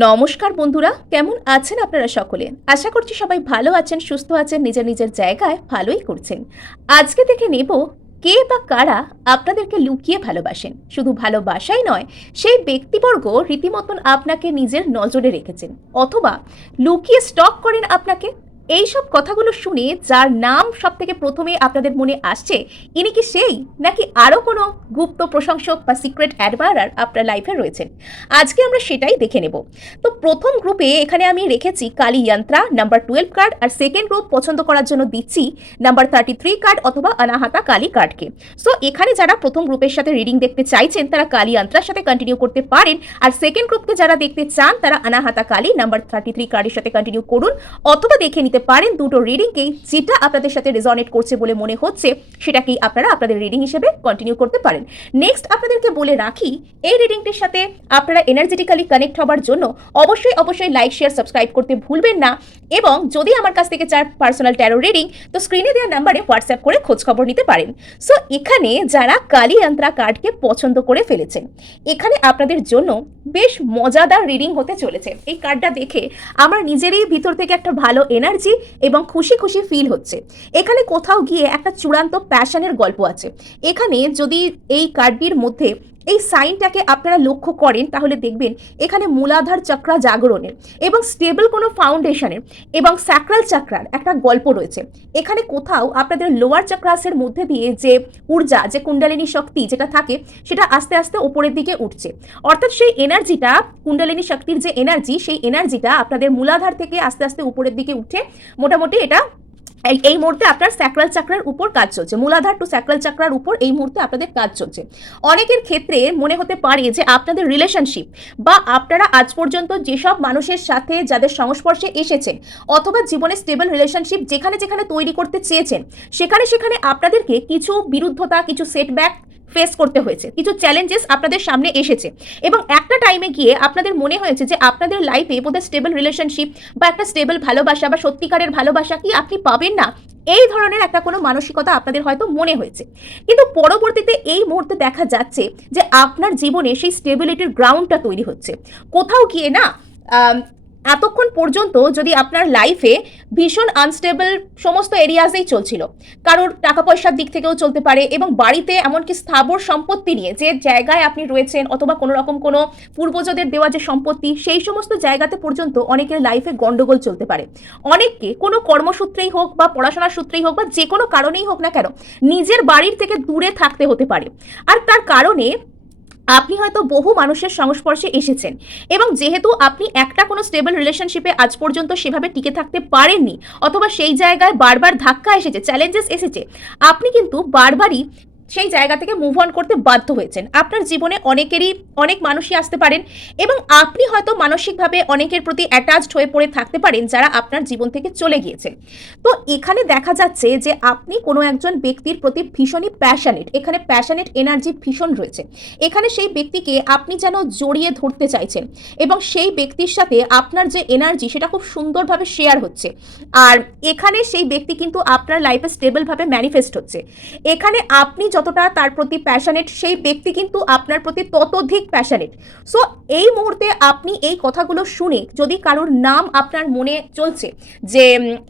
নমস্কার বন্ধুরা, কেমন আছেন আপনারা সকলে? আশা করছি সবাই ভালো আছেন, সুস্থ আছেন, নিজের নিজের জায়গায় ভালোই করছেন। আজকে থেকে নেব কে বা কারা আপনাদেরকে লুকিয়ে ভালোবাসেন। শুধু ভালোবাসাই নয়, সেই ব্যক্তিবর্গ রীতিমতন আপনাকে নিজের নজরে রেখেছেন। অথবা লুকিয়ে স্টক করেন আপনাকে। এইসব কথাগুলো শুনে যার নাম সব থেকে প্রথমে আপনাদের মনে আসছে, ইনি কি সেই? নাকি আরও কোনো গুপ্ত প্রশংসক বা সিক্রেট অ্যাডমায়ার আপনার লাইফে রয়েছেন? আজকে আমরা সেটাই দেখে নেব। তো প্রথম গ্রুপে এখানে আমি রেখেছি কালী যন্ত্রা নাম্বার টুয়েলভ কার্ড আর সেকেন্ড গ্রুপ পছন্দ করার জন্য দিচ্ছি নাম্বার থার্টি থ্রি কার্ড অথবা অনাহাতা কালী কার্ডকে সো এখানে যারা প্রথম গ্রুপের সাথে রিডিং দেখতে চাইছেন, তারা কালী যন্ত্রার সাথে কন্টিনিউ করতে পারেন, আর সেকেন্ড গ্রুপকে যারা দেখতে চান, তারা Anahata Kali number thirty three কার্ডের সাথে কন্টিনিউ করুন, অথবা দেখে নিতে পারেন। দুটো রিডিংকেই যেটা আপনাদের সাথে রেজনেট করছে বলে মনে হচ্ছে, সেটাকেই আপনারা আপনাদের রিডিং হিসেবে কন্টিনিউ করতে পারেন। নেক্সট আপনাদেরকে বলে রাখি, এই রিডিংটির সাথে আপনারা এনার্জেটিক্যালি কানেক্ট হবার জন্য অবশ্যই অবশ্যই লাইক শেয়ার সাবস্ক্রাইব করতে ভুলবেন না এবং যদি আমার কাছ থেকে চার পার্সোনাল ট্যারো রিডিং তো স্ক্রিনে দেওয়া নাম্বারে হোয়াটসঅ্যাপ করে খোঁজ খবর নিতে পারেন। সো এখানে যারা কালী যন্ত্রা কার্ডকে পছন্দ করে ফেলেছেন, এখানে আপনাদের জন্য বেশ মজাদার রিডিং হতে চলেছে। এই কার্ডটা দেখে আমার নিজেরই ভিতর থেকে একটা ভালো এনার্জি এবং খুশি খুশি ফিল হচ্ছে। এখানে কোথাও গিয়ে একটা চূড়ান্ত প্যাশনের গল্প আছে। এখানে যদি এই কার্ডটির মধ্যে এই সাইনটাকে আপনারা লক্ষ্য করেন, তাহলে দেখবেন এখানে মূলাধার চক্রা জাগরণের এবং স্টেবল কোনো ফাউন্ডেশনের এবং স্যাক্রাল চক্রার একটা গল্প রয়েছে। এখানে কোথাও আপনাদের লোয়ার চক্রাসের মধ্যে দিয়ে যে ঊর্জা, যে কুণ্ডালিনী শক্তি যেটা থাকে, সেটা আস্তে আস্তে ওপরের দিকে উঠছে। অর্থাৎ সেই এনার্জিটা, কুণ্ডালিনী শক্তির যে এনার্জি, সেই এনার্জিটা আপনাদের মূলাধার থেকে আস্তে আস্তে উপরের দিকে উঠে মোটামুটি এটা এই মুহূর্তে আপনার স্যাক্রাল চাকরার উপর কাজ চলছে। মূলাধার টু স্যাক্রাল চাকরার উপর এই মুহূর্তে আপনাদের কাজ চলছে। অনেকের ক্ষেত্রে মনে হতে পারে যে আপনাদের রিলেশনশিপ বা আপনারা আজ পর্যন্ত যেসব মানুষের সাথে যাদের সংস্পর্শে এসেছেন অথবা জীবনে স্টেবল রিলেশনশিপ যেখানে যেখানে তৈরি করতে চেয়েছেন, সেখানে সেখানে আপনাদেরকে কিছু বিরুদ্ধতা, কিছু সেটব্যাক ফেস করতে হয়েছে। কিছু চ্যালেঞ্জেস আপনাদের সামনে এসেছে। এবং একটা টাইমে গিয়ে আপনাদের মনে হয়েছে যে আপনাদের লাইফে বোধহয় স্টেবল রিলেশনশিপ বা একটা স্টেবল ভালোবাসা বা সত্যিকারের ভালোবাসা কি আপনি পাবেন না? এই ধরনের একটা কোনো মানসিকতা আপনাদের হয়তো মনে হয়েছে। কিন্তু পরবর্তীতে এই মুহূর্তে দেখা যাচ্ছে যে আপনার জীবনে সেই স্টেবিলিটির গ্রাউন্ডটা তৈরি হচ্ছে। কোথাও গিয়ে না এতক্ষণ পর্যন্ত যদি আপনার লাইফে ভীষণ আনস্টেবল সমস্ত এরিয়াজেই চলছিল, কারোর টাকা পয়সার দিক থেকেও চলতে পারে এবং বাড়িতে এমনকি স্থাবর সম্পত্তি নিয়ে যে জায়গায় আপনি রয়েছেন অথবা কোনো রকম কোনো পূর্বজদের দেওয়া যে সম্পত্তি, সেই সমস্ত জায়গাতে পর্যন্ত অনেকের লাইফে গন্ডগোল চলতে পারে। অনেককে কোনো কর্মসূত্রেই হোক বা পড়াশোনার সূত্রেই হোক বা যে কোনো কারণেই হোক না কেন, নিজের বাড়ির থেকে দূরে থাকতে হতে পারে। আর তার কারণে আপনি হয়তো বহু মানুষের সংস্পর্শে এসেছেন এবং যেহেতু আপনি একটা কোনো স্টেবল রিলেশনশিপে আজ পর্যন্ত সেভাবে টিকে থাকতে পারেননি অথবা সেই জায়গায় বারবার ধাক্কা এসেছে চ্যালেঞ্জেস এসেছে, আপনি কিন্তু বারবারই সেই জায়গা থেকে মুভ অন করতে বাধ্য হয়েছেন। আপনার জীবনে অনেকেরই, অনেক মানুষই আসতে পারেন এবং আপনি হয়তো মানসিকভাবে অনেকের প্রতি অ্যাটাচড হয়ে পড়ে থাকতে পারেন যারা আপনার জীবন থেকে চলে গিয়েছেন তো এখানে দেখা যাচ্ছে যে আপনি কোনো একজন ব্যক্তির প্রতি ভীষণই প্যাশনেট এখানে প্যাশনেট এনার্জি ভীষণ রয়েছে। এখানে সেই ব্যক্তিকে আপনি যেন জড়িয়ে ধরতে চাইছেন এবং সেই ব্যক্তির সাথে আপনার যে এনার্জি সেটা খুব সুন্দরভাবে শেয়ার হচ্ছে। আর এখানে সেই ব্যক্তি কিন্তু আপনার লাইফে স্টেবলভাবে ম্যানিফেস্ট হচ্ছে। এখানে আপনি যতটা তার প্রতি প্যাশানেট সেই ব্যক্তি কিন্তু আপনার প্রতি ততোধিক প্যাশনেট সো এই মুহূর্তে আপনি এই কথাগুলো শুনে যদি কারোর নাম আপনার মনে চলছে যে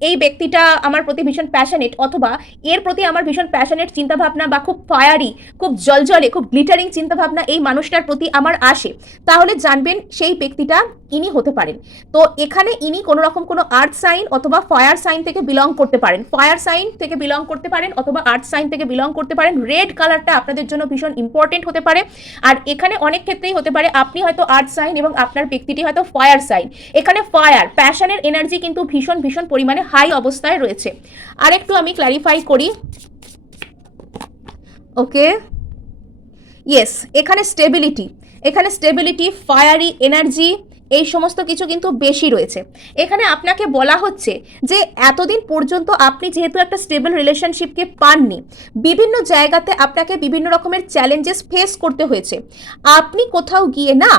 এই ব্যক্তিটা আমার প্রতি ভীষণ প্যাশানেট অথবা এর প্রতি আমার ভীষণ প্যাশানেট চিন্তাভাবনা বা খুব ফায়ারি খুব জলজলে খুব গ্লিটারিং চিন্তাভাবনা এই মানুষটার প্রতি আমার আসে, তাহলে জানবেন সেই ব্যক্তিটা ইনি হতে পারেন। তো এখানে ইনি কোনো রকম কোনো আর্থ সাইন অথবা ফায়ার সাইন থেকে বিলং করতে পারেন। ফায়ার সাইন থেকে বিলং করতে পারেন অথবা আর্থ সাইন থেকে বিলং করতে পারেন। রেড কালারটা আপনাদের জন্য ভীষণ ইম্পর্টেন্ট হতে পারে। আর এখানে অনেক ক্ষেত্রেই হতে পারে, আপনি হয়তো আর্থ সাইন এবং আপনার ব্যক্তিটি হয়তো ফায়ার সাইন এখানে ফায়ার প্যাশনের এনার্জি কিন্তু ভীষণ ভীষণ পরিমাণে হাই অবস্থায় রয়েছে। আরেকটু আমি ক্ল্যারিফাই করি। ওকে ইয়েস এখানে স্টেবিলিটি এখানে স্টেবিলিটি ফায়ারি এনার্জি এই সমস্ত কিছু কিন্তু বেশি রয়েছে। এখানে আপনাকে বলা হচ্ছে যে এতদিন পর্যন্ত আপনি যেহেতু একটা স্টেবল রিলেশনশিপকে পাননি, বিভিন্ন জায়গাতে আপনাকে বিভিন্ন রকমের চ্যালেঞ্জেস ফেস করতে হয়েছে। আপনি কোথাও গিয়ে না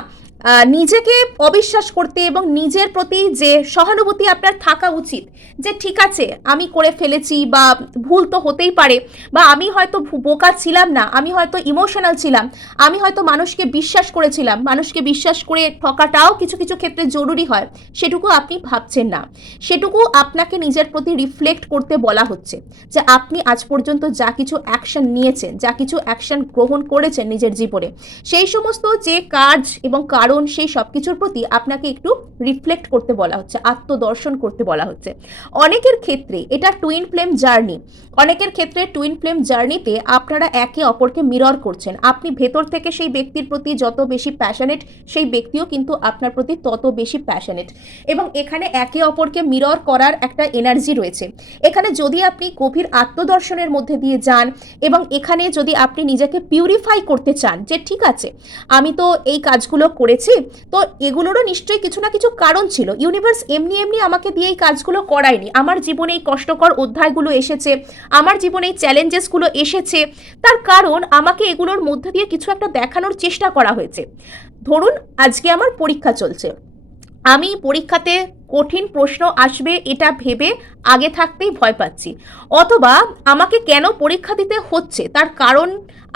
নিজেকে অবিশ্বাস করতে এবং নিজের প্রতি যে সহানুভূতি আপনার থাকা উচিত, যে ঠিক আছে, আমি করে ফেলেছি বা ভুল তো হতেই পারে, বা আমি হয়তো বোকা ছিলাম না, আমি হয়তো ইমোশনাল ছিলাম, আমি হয়তো মানুষকে বিশ্বাস করেছিলাম, মানুষকে বিশ্বাস করে ঠকাটাও কিছু কিছু ক্ষেত্রে জরুরি হয়, সেটুকু আপনি ভাবছেন না। সেটুকু আপনাকে নিজের প্রতি রিফ্লেক্ট করতে বলা হচ্ছে যে আপনি আজ পর্যন্ত যা কিছু অ্যাকশন নিয়েছেন, যা কিছু অ্যাকশন গ্রহণ করেছেন নিজের জীবনে, সেই সমস্ত যে কাজ এবং কারণ সেই সব কিছুর প্রতি আপনাকে একটু রিফ্লেক্ট করতে বলা হচ্ছে, আত্মদর্শন করতে বলা হচ্ছে। অনেকের ক্ষেত্রে এটা টুইন ফ্লেম জার্নি অনেকের ক্ষেত্রে টুইন ফ্লেম জার্নিতে আপনারা একে অপরকে মিরর করছেন। আপনি ভেতর থেকে সেই ব্যক্তির প্রতি যত বেশি প্যাশনেট সেই ব্যক্তিও কিন্তু আপনার প্রতি তত বেশি প্যাশনেট এবং এখানে একে অপরকে মিরর করার একটা এনার্জি রয়েছে। এখানে যদি আপনি গভীর আত্মদর্শনের মধ্যে দিয়ে যান এবং এখানে যদি আপনি নিজেকে পিউরিফাই করতে চান যে, ঠিক আছে, আমি তো এই কাজগুলো করেছি তো এগুলোরও নিশ্চয়ই কিছু না কিছু কারণ ছিল। ইউনিভার্স এমনি এমনি আমাকে দিয়ে এই কাজগুলো করায়নি। আমার জীবনে এই কষ্টকর অধ্যায়গুলো এসেছে, আমার জীবনে এই চ্যালেঞ্জেসগুলো এসেছে। তার কারণ আমাকে এগুলোর মধ্যে দিয়ে কিছু একটা দেখানোর চেষ্টা করা হয়েছে। ধরুন, আজকে আমার পরীক্ষা চলছে। আমি পরীক্ষাতে কঠিন প্রশ্ন আসবে এটা ভেবে আগে থাকতেই ভয় পাচ্ছি। অথবা আমাকে কেন পরীক্ষা দিতে হচ্ছে? তার কারণ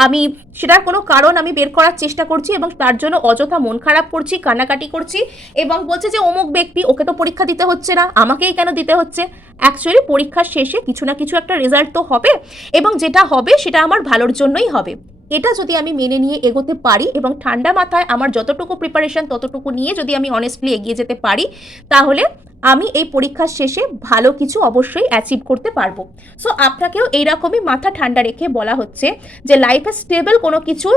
আমি, সেটার কোনো কারণ আমি বের করার চেষ্টা করছি এবং তার জন্য অযথা মন খারাপ করছি, কান্নাকাটি করছি এবং বলছে যে অমুক ব্যক্তি, ওকে তো পরীক্ষা দিতে হচ্ছে না, আমাকেই কেন দিতে হচ্ছে? অ্যাকচুয়ালি পরীক্ষার শেষে কিছু না কিছু একটা রেজাল্ট তো হবে এবং যেটা হবে সেটা আমার ভালোর জন্যই হবে। এটা যদি আমি মেনে নিয়ে এগোতে পারি এবং ঠান্ডা মাথায় আমার যতটুকু প্রিপারেশন ততটুকু নিয়ে যদি আমি অনেস্টলি এগিয়ে যেতে পারি, তাহলে আমি এই পরীক্ষার শেষে ভালো কিছু অবশ্যই অ্যাচিভ করতে পারব। সো আপনাকেও এইরকমই মাথা ঠান্ডা রেখে বলা হচ্ছে যে লাইফে স্টেবল কোনো কিছুর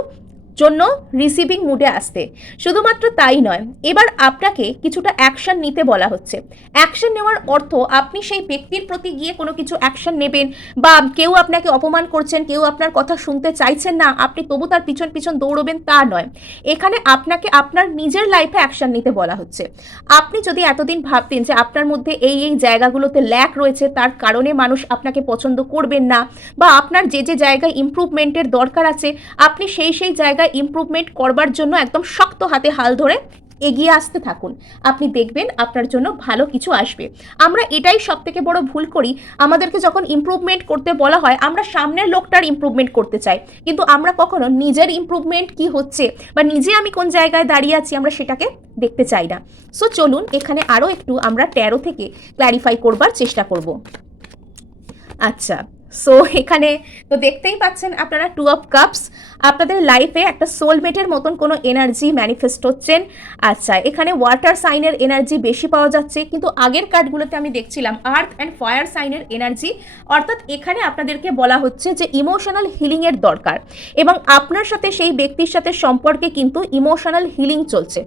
জন্য রিসিভিং মুডে আসতে শুধুমাত্র তাই নয়, এবার আপনাকে কিছুটা অ্যাকশন নিতে বলা হচ্ছে। অ্যাকশন নেওয়ার অর্থ আপনি সেই ব্যক্তির প্রতি গিয়ে কোনো কিছু অ্যাকশন নেবেন বা কেউ আপনাকে অপমান করছেন, কেউ আপনার কথা শুনতে চাইছেন না, আপনি তবু তার পিছন পিছন দৌড়বেন তা নয়। এখানে আপনাকে আপনার নিজের লাইফে অ্যাকশন নিতে বলা হচ্ছে। আপনি যদি এতদিন ভাবতেন যে আপনার মধ্যে এই এই জায়গাগুলোতে ল্যাক রয়েছে, তার কারণে মানুষ আপনাকে পছন্দ করবেন না বা আপনার যে যে জায়গায় ইমপ্রুভমেন্টের দরকার আছে, আপনি সেই সেই জায়গায় ইমপ্রুভমেন্ট করবার জন্য একদম শক্ত হাতে হাল ধরে এগিয়ে আসতে থাকুন। আপনি দেখবেন আপনার জন্য ভালো কিছু আসবে। আমরা এটাই সব থেকে বড় ভুল করি। আমাদেরকে যখন ইমপ্রুভমেন্ট করতে বলা হয়, আমরা সামনের লোকটার ইমপ্রুভমেন্ট করতে চাই। কিন্তু আমরা কখনো নিজের ইমপ্রুভমেন্ট কি হচ্ছে বা নিজে আমি কোন জায়গায় দাঁড়িয়ে আছি আমরা সেটাকে দেখতে চাই না। সো চলুন এখানে আরও একটু আমরা ট্যারো থেকে ক্ল্যারিফাই করবার চেষ্টা করব। আচ্ছা সো এখানে তো দেখতেই পাচ্ছেন আপনারা টু অফ কাপস আপনাদের লাইফে একটা সোলমেটের মতন কোনো এনার্জি ম্যানিফেস্ট হচ্ছেন আচ্ছা এখানে ওয়াটার সাইনের এনার্জি বেশি পাওয়া যাচ্ছে, কিন্তু আগের কার্ডগুলোতে আমি দেখছিলাম আর্থ অ্যান্ড ফায়ার সাইনের এনার্জি অর্থাৎ এখানে আপনাদেরকে বলা হচ্ছে যে ইমোশনাল হিলিংয়ের দরকার এবং আপনার সাথে সেই ব্যক্তির সাথে সম্পর্কে কিন্তু ইমোশনাল হিলিং চলছে।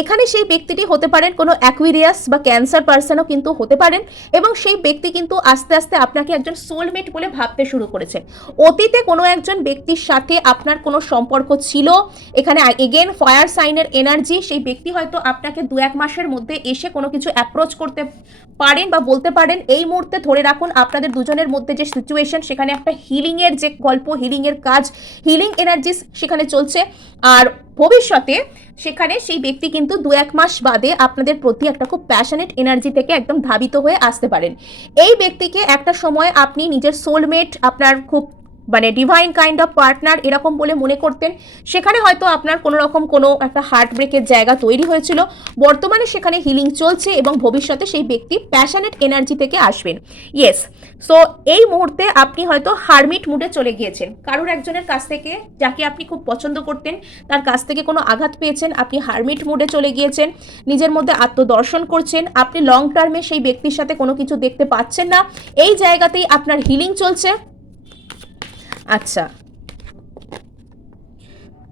এখানে সেই ব্যক্তিটি হতে পারেন কোনো অ্যাকুইরিয়াস বা ক্যান্সার পার্সনও কিন্তু হতে পারেন এবং সেই ব্যক্তি কিন্তু আস্তে আস্তে আপনাকে একজন সোলমেট বলে ভাবতে শুরু করেছে। অতীতে কোনো একজন ব্যক্তির সাথে আপনার কোনো সম্পর্ক ছিল? এখানে এগেন ফায়ার সাইনের এনার্জি সেই ব্যক্তি হয়তো আপনাকে দু এক মাসের মধ্যে এসে কোনো কিছু অ্যাপ্রোচ করতে পারেন বা বলতে পারেন। এই মুহূর্তে ধরে রাখুন, আপনাদের দুজনের মধ্যে যে সিচুয়েশন সেখানে একটা হিলিংয়ের যে গল্প হিলিংয়ের কাজ হিলিং এনার্জি সেখানে চলছে। আর ভবিষ্যতে সেখানে সেই ব্যক্তি কিন্তু দু এক মাস বাদে আপনাদের প্রতি একটা খুব প্যাশনেট এনার্জি থেকে একদম ধাবিত হয়ে আসতে পারেন। এই ব্যক্তিকে একটা সময় আপনি নিজের সোলমেট আপনার খুব মানে ডিভাইন কাইন্ড অফ পার্টনার এরকম বলে মনে করতেন। সেখানে হয়তো আপনার কোনো রকম কোনো একটা হার্ট ব্রেকের জায়গা তৈরি হয়েছিল। বর্তমানে সেখানে হিলিং চলছে এবং ভবিষ্যতে সেই ব্যক্তি প্যাশনেট এনার্জি থেকে আসবেন। ইয়েস সো এই মুহূর্তে আপনি হয়তো হারমিট মুডে চলে গিয়েছেন। কারোর একজনের কাছ থেকে যাকে আপনি খুব পছন্দ করতেন, তার কাছ থেকে কোনো আঘাত পেয়েছেন, আপনি হারমিট মুডে চলে গিয়েছেন, নিজের মধ্যে আত্মদর্শন করছেন, আপনি লং টার্মে সেই ব্যক্তির সাথে কোনো কিছু দেখতে পাচ্ছেন না, এই জায়গাতেই আপনার হিলিং চলছে। আচ্ছা।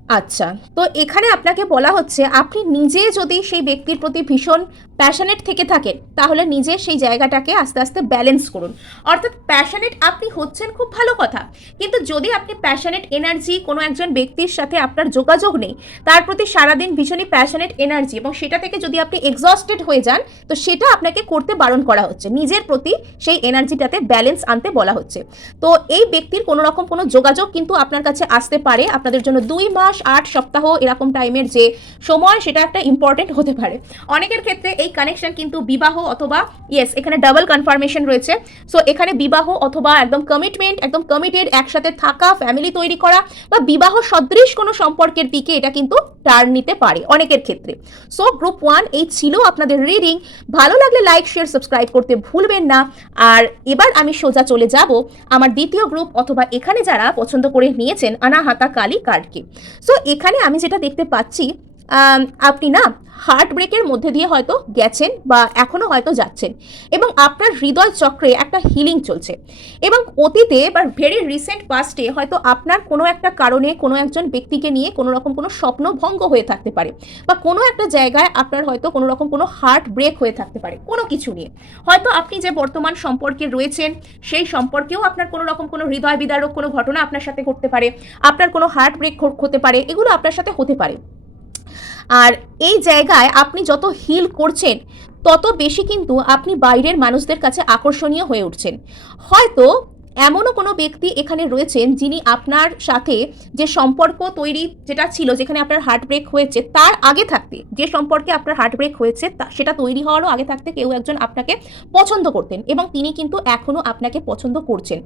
আচ্ছা তো এখানে আপনাকে বলা হচ্ছে আপনি নিজে যদি সেই ব্যক্তির প্রতি ভীষণ প্যাশনেট থেকে থাকেন, তাহলে নিজে সেই জায়গাটাকে আস্তে আস্তে ব্যালেন্স করুন। অর্থাৎ প্যাশনেট আপনি হচ্ছেন খুব ভালো কথা, কিন্তু যদি আপনি প্যাশনেট এনার্জি কোনো একজন ব্যক্তির সাথে আপনার যোগাযোগ নেই, তার প্রতি সারাদিন ভীষণই প্যাশনেট এনার্জি এবং সেটা থেকে যদি আপনি এক্সস্টেড হয়ে যান, তো সেটা আপনাকে করতে বারণ করা হচ্ছে। নিজের প্রতি সেই এনার্জিটাতে ব্যালেন্স আনতে বলা হচ্ছে। তো এই ব্যক্তির কোনো রকম কোনো যোগাযোগ কিন্তু আপনার কাছে আসতে পারে, আপনাদের জন্য দুই মাস, আট সপ্তাহ এরকম টাইমের যে সময়, সেটা একটা ইম্পর্টেন্ট হতে পারে। অনেকের ক্ষেত্রে এই কানেকশন কিন্তু বিবাহ অথবা ইয়েস এখানে ডাবল কনফার্মেশন রয়েছে। সো এখানে বিবাহ অথবা একদম কমিটমেন্ট একদম কমিটেড একসাথে থাকা ফ্যামিলি তৈরি করা বা বিবাহ সদৃশ কোনো সম্পর্কের দিকে এটা কিন্তু টার্ন নিতে পারে অনেকের ক্ষেত্রে। সো গ্রুপ ওয়ান এই ছিল আপনাদের রিডিং ভালো লাগলে লাইক শেয়ার সাবস্ক্রাইব করতে ভুলবেন না। আর এবার আমি সোজা চলে যাব আমার দ্বিতীয় গ্রুপ অথবা এখানে যারা পছন্দ করে নিয়েছেন, আনাহাতা কালী কার্ডকে সো এখানে আমি যেটা দেখতে পাচ্ছি আপনি না হার্ট ব্রেকের মধ্যে দিয়ে হয়তো গেছেন বা এখনও হয়তো যাচ্ছেন এবং আপনার হৃদয় চক্রে একটা হিলিং চলছে। এবং অতীতে বা ভেরি রিসেন্ট পাস্টে হয়তো আপনার কোনো একটা কারণে কোনো একজন ব্যক্তিকে নিয়ে কোনো রকম কোনো স্বপ্ন ভঙ্গ হয়ে থাকতে পারে বা কোনো একটা জায়গায় আপনার হয়তো কোনো রকম কোনো হার্ট ব্রেক হয়ে থাকতে পারে, কোনো কিছু নিয়ে। হয়তো আপনি যে বর্তমান সম্পর্কে রয়েছেন, সেই সম্পর্কেও আপনার কোনো রকম কোনো হৃদয় বিদারক কোনো ঘটনা আপনার সাথে ঘটতে পারে, আপনার কোনো হার্ট ব্রেক হতে পারে, এগুলো আপনার সাথে হতে পারে। আর এই জায়গায় আপনি যত হিল করছেন, তত বেশি কিন্তু আপনি বাইরের মানুষদের কাছে আকর্ষণীয় হয়ে উঠছেন। হয়তো এমনও কোনো ব্যক্তি এখানে রয়েছেন যিনি আপনার সাথে যে সম্পর্ক তৈরি যেটা ছিল, যেখানে আপনার হার্ট ব্রেক হয়েছে, তার আগে থাকতে, যে সম্পর্কে আপনার হার্ট ব্রেক হয়েছে সেটা তৈরি হওয়ারও আগে থাকতে কেউ একজন আপনাকে পছন্দ করতেন এবং তিনি কিন্তু এখনও আপনাকে পছন্দ করছেন।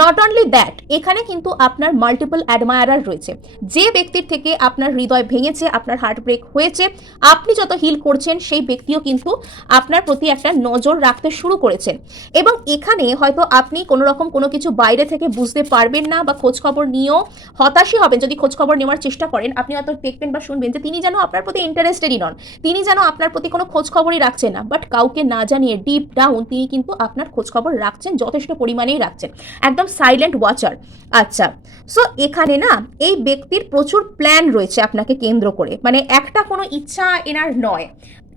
নট অনলি দ্যাট এখানে কিন্তু আপনার মাল্টিপল অ্যাডমায়ারার রয়েছে। যে ব্যক্তির থেকে আপনার হৃদয় ভেঙেছে, আপনার হার্ট ব্রেক হয়েছে, আপনি যত হিল করছেন, সেই ব্যক্তিও কিন্তু আপনার প্রতি একটা নজর রাখতে শুরু করেছেন। এবং এখানে হয়তো আপনি কোনো রকম কোনো কিছু বাইরে থেকে বুঝতে পারবেন না বা খোঁজ খবর নিয়েও হতাশই হবেন। যদি খোঁজ খবর নেওয়ার চেষ্টা করেন, আপনি হয়তো দেখবেন বা শুনবেন যে তিনি যেন আপনার প্রতি ইন্টারেস্টেডই নন। তিনি যেন আপনার প্রতি কোনো খোঁজ খবরই রাখছেন না। বাট কাউকে না জানিয়ে ডিপ ডাউন তিনি কিন্তু আপনার খোঁজ খবর রাখছেন, যথেষ্ট পরিমাণেই রাখছেন। একদম সাইলেন্ট ওয়াচার আচ্ছা সো এখানে না এই ব্যক্তির প্রচুর প্ল্যান রয়েছে আপনাকে কেন্দ্র করে। মানে একটা কোনো ইচ্ছা এনার নয়।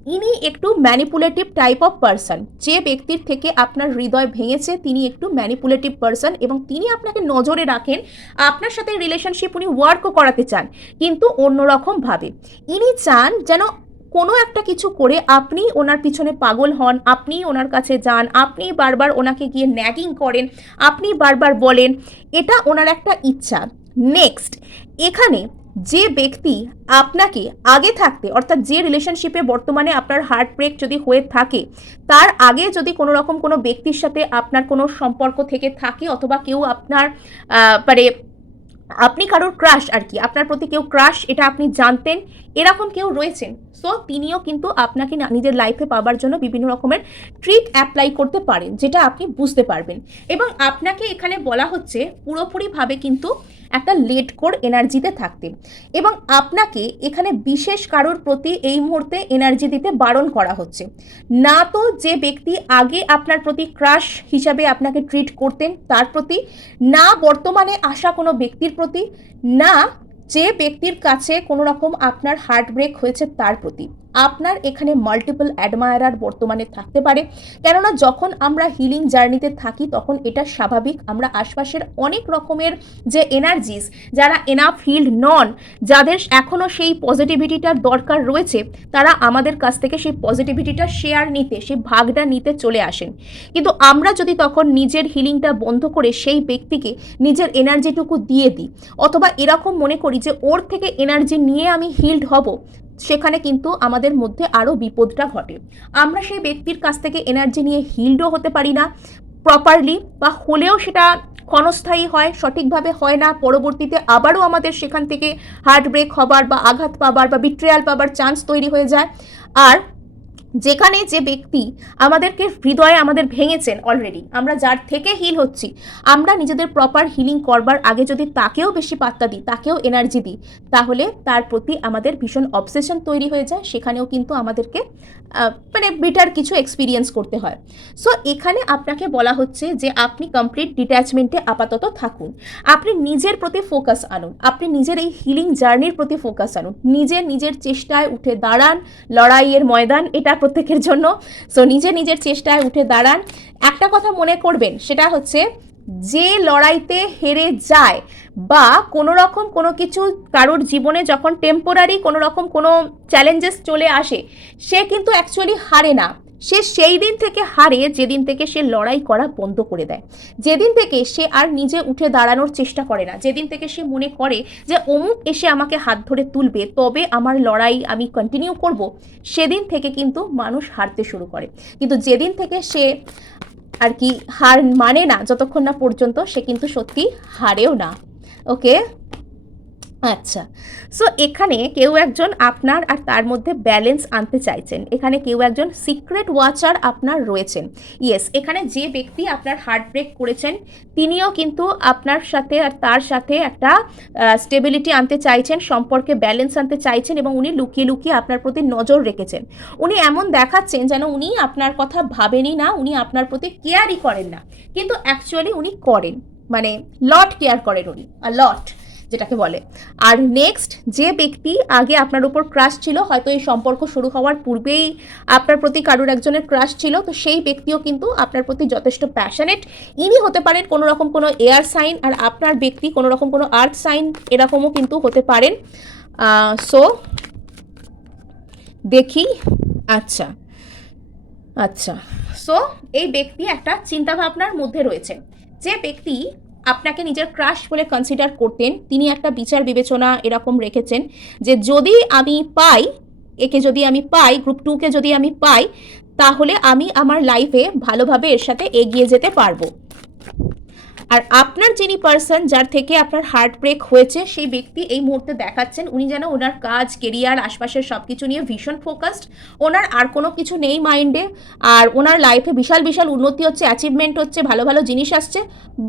ইনি একটু ম্যানিপুলেটিভ টাইপ অফ পার্সন যে ব্যক্তির থেকে আপনার হৃদয় ভেঙেছে, তিনি একটু ম্যানিপুলেটিভ পার্সন এবং তিনি আপনাকে নজরে রাখেন, আপনার সাথে রিলেশনশিপ উনি ওয়ার্কও করাতে চান, কিন্তু অন্যরকমভাবে ইনি চান যেন কোনো একটা কিছু করে আপনি ওনার পিছনে পাগল হন, আপনি ওনার কাছে যান, আপনি বারবার ওনাকে গিয়ে ন্যাগিং করেন, আপনি বারবার বলেন, এটা ওনার একটা ইচ্ছা। নেক্সট এখানে যে ব্যক্তি আপনাকে আগে থাকতে, অর্থাৎ যে রিলেশনশিপে বর্তমানে আপনার হার্ট ব্রেক যদি হয়ে থাকে, তার আগে যদি কোনো রকম কোনো ব্যক্তির সাথে আপনার কোনো সম্পর্ক থেকে থাকে অথবা কেউ আপনার মানে আপনি কারোর ক্রাশ আর কি, আপনার প্রতি কেউ ক্রাশ এটা আপনি জানতেন, এরকম কেউ রয়েছেন সো তিনিও কিন্তু আপনাকে নিজের লাইফে পাবার জন্য বিভিন্ন রকমের ট্রিট অ্যাপ্লাই করতে পারেন, যেটা আপনি বুঝতে পারবেন। এবং আপনাকে এখানে বলা হচ্ছে, পুরোপুরিভাবে কিন্তু একটা লেট কোর এনার্জিতে থাকতে। এবং আপনাকে এখানে বিশেষ কারোর প্রতি এই মুহূর্তে এনার্জি দিতে বারণ করা হচ্ছে। না তো যে ব্যক্তি আগে আপনার প্রতি ক্রাশ হিসাবে আপনাকে ট্রিট করতেন তার প্রতি, না বর্তমানে আসা কোনো ব্যক্তির প্রতি, না যে ব্যক্তির কাছে কোনো রকম আপনার হার্ট ব্রেক হয়েছে তার প্রতি। আপনার এখানে মাল্টিপল অ্যাডমায়ারার বর্তমানে থাকতে পারে। কেননা যখন আমরা হিলিং জার্নিতে থাকি, তখন এটা স্বাভাবিক। আমরা আশপাশের অনেক রকমের যে এনার্জিস যারা এনাফ হিল্ড নন যাদের এখনও সেই পজিটিভিটিটার দরকার রয়েছে, তারা আমাদের কাছ থেকে সেই পজিটিভিটিটা শেয়ার নিতে, সেই ভাগটা নিতে চলে আসেন। কিন্তু আমরা যদি তখন নিজের হিলিংটা বন্ধ করে সেই ব্যক্তিকে নিজের এনার্জিটুকু দিয়ে দিই, অথবা এরকম মনে করি যে ওর থেকে এনার্জি নিয়ে আমি হিল্ড হব সেখানে কিন্তু আমাদের মধ্যে আরও বিপদটা ঘটে। আমরা সেই ব্যক্তির কাছ থেকে এনার্জি নিয়ে হিল্ডও হতে পারি না প্রপারলি বা হলেও সেটা ক্ষণস্থায়ী হয়, সঠিকভাবে হয় না, পরবর্তীতে আবারও আমাদের সেখান থেকে হার্ট ব্রেক হবার বা আঘাত পাবার বা বিট্রেয়াল পাবার চান্স তৈরি হয়ে যায়। আর যেখানে যে ব্যক্তি আমাদেরকে হৃদয়ে আমাদের ভেঙেছেন অলরেডি আমরা যার থেকে হিল হচ্ছি, আমরা নিজেদের প্রপার হিলিং করবার আগে যদি তাকেও বেশি পাত্তা দিই, তাকেও এনার্জি দিই, তাহলে তার প্রতি আমাদের ভীষণ অবসেশন তৈরি হয়ে যায়, সেখানেও কিন্তু আমাদেরকে মানে বেটার কিছু এক্সপিরিয়েন্স করতে হয়। সো এখানে আপনাকে বলা হচ্ছে যে আপনি কমপ্লিট ডিট্যাচমেন্টে আপাতত থাকুন। আপনি নিজের প্রতি ফোকাস আনুন, আপনি নিজের এই হিলিং জার্নির প্রতি ফোকাস আনুন নিজের নিজের চেষ্টায় উঠে দাঁড়ান, লড়াইয়ের ময়দান, এটা প্রত্যেকের জন্য। সো নিজে নিজের চেষ্টায় উঠে দাঁড়ান। একটা কথা মনে করবেন, সেটা হচ্ছে যে লড়াইতে হেরে যায় বা কোনো রকম কোনো কিছু কারোর জীবনে যখন টেম্পোরারি কোনো রকম কোনো চ্যালেঞ্জেস চলে আসে, সে কিন্তু অ্যাকচুয়ালি হারে না। সে সেই দিন থেকে হারে যেদিন থেকে সে লড়াই করা বন্ধ করে দেয়। যেদিন থেকে সে আর নিজে উঠে দাঁড়ানোর চেষ্টা করে না। যেদিন থেকে সে মনে করে যে অমুক এসে আমাকে হাত ধরে তুলবে, তবে আমার লড়াই আমি কন্টিনিউ করব, সেদিন থেকে কিন্তু মানুষ হারতে শুরু করে। কিন্তু যেদিন থেকে সে আর কি হার মানে না, যতক্ষণ না পর্যন্ত সে কিন্তু সত্যি হারেও না। ওকে আচ্ছা। সো এখানে কেউ একজন আপনার আর তার মধ্যে ব্যালেন্স আনতে চাইছেন। এখানে কেউ একজন সিক্রেট ওয়াচার আপনার রয়েছেন। ইয়েস এখানে যে ব্যক্তি আপনার হার্ট ব্রেক করেছেন, তিনিও কিন্তু আপনার সাথে আর তার সাথে একটা স্টেবিলিটি আনতে চাইছেন, সম্পর্কে ব্যালেন্স আনতে চাইছেন এবং উনি লুকিয়ে লুকিয়ে আপনার প্রতি নজর রেখেছেন। উনি এমন দেখাচ্ছেন যেন উনি আপনার কথা ভাবেনই না, উনি আপনার প্রতি কেয়ারই করেন না। কিন্তু অ্যাকচুয়ালি উনি করেন। মানে লট কেয়ার করেন উনি লট যেটাকে বলে। আর নেক্সট যে ব্যক্তি আগে আপনার উপর ক্রাশ ছিল, হয়তো এই সম্পর্ক শুরু হওয়ার পূর্বেই আপনার প্রতি কারোর একজনের ক্রাশ ছিল, তো সেই ব্যক্তিও কিন্তু আপনার প্রতি যথেষ্ট প্যাশনেট ইনি হতে পারেন কোনো রকম কোনো এয়ার সাইন আর আপনার ব্যক্তি কোনো রকম কোনো আর্থ সাইন এরকমও কিন্তু হতে পারেন। সো দেখি আচ্ছা আচ্ছা সো এই ব্যক্তি একটা চিন্তাভাবনার মধ্যে রয়েছে। যে ব্যক্তি আপনাকে নিজের ক্রাশ বলে কনসিডার করতেন, তিনি একটা বিচার বিবেচনা এরকম রেখেছেন যে যদি আমি পাই, একে যদি আমি পাই গ্রুপ টুকে যদি আমি পাই, তাহলে আমি আমার লাইফে ভালোভাবে এর সাথে এগিয়ে যেতে পারব। আর আপনার যিনি পার্সন যার থেকে আপনার হার্ট ব্রেক হয়েছে, সেই ব্যক্তি এই মুহূর্তে দেখাচ্ছেন, উনি যেন ওনার কাজ কেরিয়ার আশপাশের সব কিছু নিয়ে ভীষণ ফোকাসড ওনার আর কোনো কিছু নেই মাইন্ডে আর ওনার লাইফে বিশাল বিশাল উন্নতি হচ্ছে অ্যাচিভমেন্ট হচ্ছে, ভালো ভালো জিনিস আসছে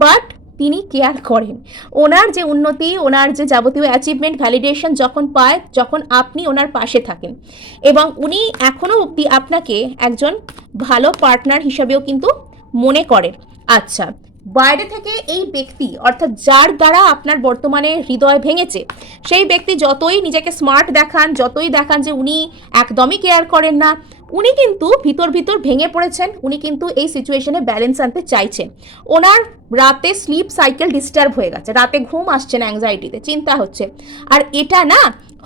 বাট তিনি কেয়ার করেন। ওনার যে উন্নতি, ওনার যে যাবতীয় অ্যাচিভমেন্ট ভ্যালিডেশন যখন পায়, যখন আপনি ওনার পাশে থাকেন। এবং উনি এখনও অবধি আপনাকে একজন ভালো পার্টনার হিসাবেও কিন্তু মনে করেন। আচ্ছা বাইরে থেকে এই ব্যক্তি, অর্থাৎ যার দ্বারা আপনার বর্তমানে হৃদয় ভেঙেছে, সেই ব্যক্তি যতই নিজেকে স্মার্ট দেখান, যতই দেখান যে উনি একদমই কেয়ার করেন না উনি কিন্তু ভিতর ভিতর ভেঙে পড়েছেন। উনি কিন্তু এই সিচুয়েশনে ব্যালেন্স আনতে চাইছেন। ওনার রাতে স্লিপ সাইকেল ডিস্টার্ব হয়ে গেছে। রাতে ঘুম আসছে না অ্যাংজাইটিতে চিন্তা হচ্ছে। আর এটা না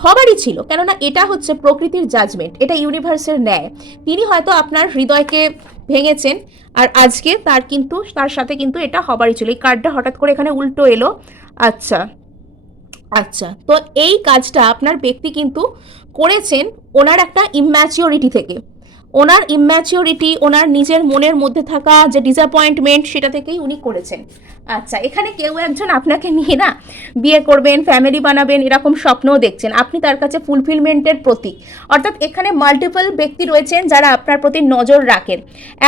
হবারই ছিল, কেননা এটা হচ্ছে প্রকৃতির জাজমেন্ট এটা ইউনিভার্সের ন্যায়। তিনি হয়তো আপনার হৃদয়কে ভেঙেছেন, আর আজকে তার কিন্তু, তার সাথে কিন্তু এটা হবারই ছিল। এই কার্ডটা হঠাৎ করে এখানে উল্টো এলো। আচ্ছা আচ্ছা তো এই কাজটা আপনার ব্যক্তি কিন্তু করেছেন ওনার একটা ইম্যাচিওরিটি থেকে। ওনার ইম্যাচিওরিটি ওনার নিজের মনের মধ্যে থাকা যে ডিসঅ্যাপয়েন্টমেন্ট সেটা থেকেই উনি করেছেন। আচ্ছা এখানে কেউ একজন আপনাকে নিয়ে না বিয়ে করবেন ফ্যামিলি বানাবেন, এরকম স্বপ্নও দেখছেন। আপনি তার কাছে ফুলফিলমেন্টের প্রতীক। অর্থাৎ এখানে মাল্টিপল ব্যক্তি রয়েছেন যারা আপনার প্রতি নজর রাখেন।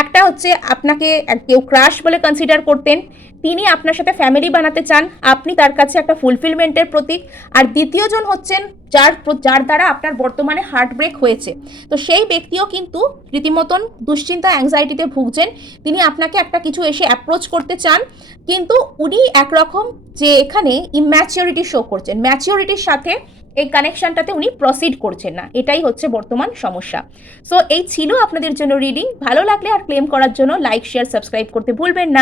একটা হচ্ছে আপনাকে কেউ ক্রাশ বলে কনসিডার করতেন, তিনি আপনার সাথে ফ্যামিলি বানাতে চান, আপনি তার কাছে একটা ফুলফিলমেন্টের প্রতীক। আর দ্বিতীয়জন হচ্ছেন যার যার দ্বারা আপনার বর্তমানে হার্ট ব্রেক হয়েছে। তো সেই ব্যক্তিও কিন্তু রীতিমতন দুশ্চিন্তা অ্যাংজাইটিতে ভুগছেন। তিনি আপনাকে একটা কিছু এসে অ্যাপ্রোচ করতে চান। কিন্তু উনি একরকম যে এখানে ইম্যাচিওরিটি শো করছেন। ম্যাচিওরিটির সাথে এই কানেকশনটাতে উনি প্রসিড করছেন না। এটাই হচ্ছে বর্তমান সমস্যা। সো এই ছিল আপনাদের জন্য রিডিং ভালো লাগলে আর ক্লেম করার জন্য লাইক শেয়ার সাবস্ক্রাইব করতে ভুলবেন না।